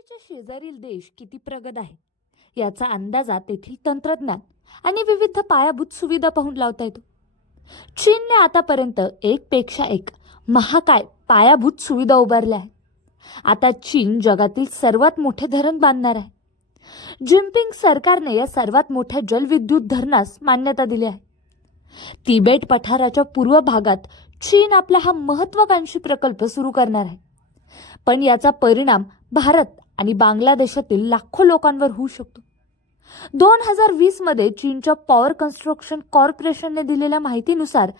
आपल्याच्या शेजारील देश किती प्रगत आहे? याचा अंदाजा तेथील तंत्रज्ञान आणि विविध पायाभूत सुविधा पाहून लावता येतो. चीनने आतापर्यंत एक पेक्षा एक महाकाय पायाभूत सुविधा उभारल्या आहेत. आता चीन जगातील सर्वात मोठे धरण बांधणार आहे. जिनपिंग सरकारने या सर्वात मोठ्या जलविद्युत धरणास मान्यता दिली आहे. तिबेट पठाराच्या पूर्व भागात चीन आपला हा महत्वाकांक्षी प्रकल्प सुरू करणार आहे. पण याचा परिणाम भारत आणि बांगलादेशातील लाखो लोकांवर होऊ शकतो. दोन हजार वीसमध्ये चीनच्या पॉवर कन्स्ट्रक्शन कॉर्पोरेशनने दिलेल्या माहितीनुसार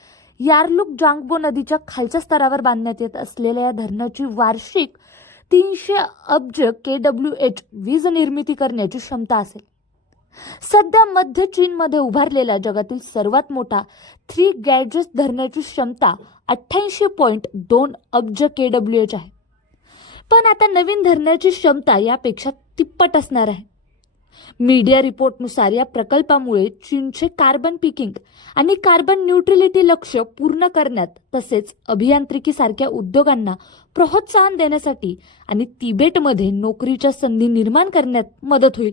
यारलुक जांगबो नदीच्या खालच्या स्तरावर बांधण्यात येत असलेल्या या धरणाची वार्षिक तीनशे अब्ज के डब्ल्यू एच वीज निर्मिती करण्याची क्षमता असेल. सध्या मध्य चीनमध्ये उभारलेला जगातील सर्वात मोठा थ्री गॅजेस धरण्याची क्षमता अठ्ठ्याऐंशी पॉईंट दोन अब्ज के डब्ल्यू एच आहे. पण आता नवीन धरण्याची क्षमता यापेक्षा तिप्पट असणार आहे. मीडिया रिपोर्टनुसार या प्रकल्पामुळे चीनचे कार्बन पिकिंग आणि कार्बन न्यूट्रलिटी लक्ष पूर्ण करण्यात तसेच अभियांत्रिकी सारख्या उद्योगांना प्रोत्साहन देण्यासाठी आणि तिबेटमध्ये नोकरीच्या संधी निर्माण करण्यात मदत होईल.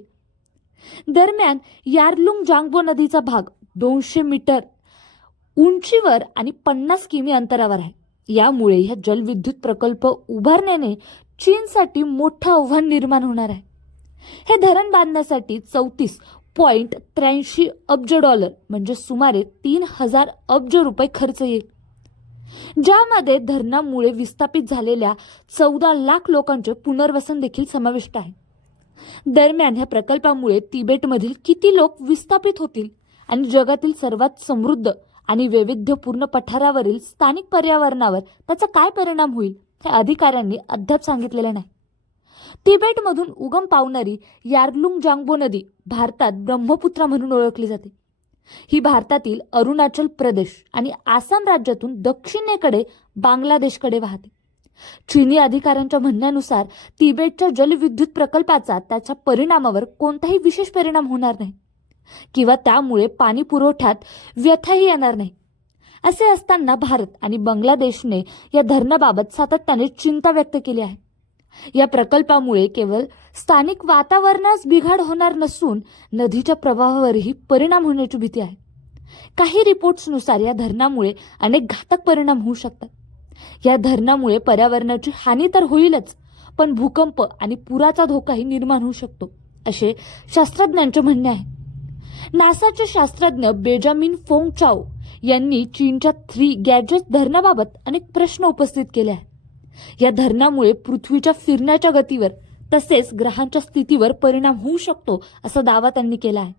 दरम्यान यारलुंग जांगबो नदीचा भाग दोनशे मीटर उंचीवर आणि पन्नास किमी अंतरावर आहे. यामुळे ह्या जलविद्युत प्रकल्प उभारण्याने चीनसाठी मोठं आव्हान निर्माण होणार आहे. हे धरण बांधण्यासाठी चौतीस पॉईंट त्र्याऐंशी अब्ज डॉलर म्हणजे सुमारे तीन हजार अब्ज रुपये खर्च येईल. ज्यामध्ये धरणामुळे विस्थापित झालेल्या चौदा लाख लोकांचे पुनर्वसन देखील समाविष्ट आहे. दरम्यान ह्या प्रकल्पामुळे तिबेटमधील किती लोक विस्थापित होतील आणि जगातील सर्वात समृद्ध आणि वैविध्यपूर्ण पठारावरील स्थानिक पर्यावरणावर त्याचा काय परिणाम होईल? हे अधिकाऱ्यांनी अद्याप सांगितलेलं नाही. तिबेटमधून उगम पावणारी यारलुंग जांगबो नदी भारतात ब्रह्मपुत्रा म्हणून ओळखली जाते. ही भारतातील अरुणाचल प्रदेश आणि आसाम राज्यातून दक्षिणेकडे बांगलादेशकडे वाहते. चीनी अधिकाऱ्यांच्या म्हणण्यानुसार तिबेटच्या जलविद्युत प्रकल्पाचा त्याच्या परिणामावर कोणताही विशेष परिणाम होणार नाही किंवा त्यामुळे पाणी पुरवठ्यात व्यथाही येणार नाही. असे असताना भारत आणि बांगलादेशने या धरणाबाबत सातत्याने चिंता व्यक्त केली आहे. या प्रकल्पामुळे केवळ स्थानिक वातावरणास बिघाड होणार नसून नदीच्या प्रवाहावरही परिणाम होण्याची भीती आहे. काही रिपोर्ट्सनुसार या धरणामुळे अनेक घातक परिणाम होऊ शकतात. या धरणामुळे पर्यावरणाची हानी तर होईलच पण भूकंप आणि पुराचा धोकाही निर्माण होऊ शकतो असे शास्त्रज्ञांचे म्हणणे आहे. नासाचे शास्त्रज्ञ बेजामिन फोंग चाओ यांनी चीनच्या थ्री गॅजेट धरणाबाबत अनेक प्रश्न उपस्थित केले आहेत. या धरणामुळे पृथ्वीच्या फिरण्याच्या गतीवर तसेच ग्रहांच्या स्थितीवर परिणाम होऊ शकतो असा दावा त्यांनी केला आहे.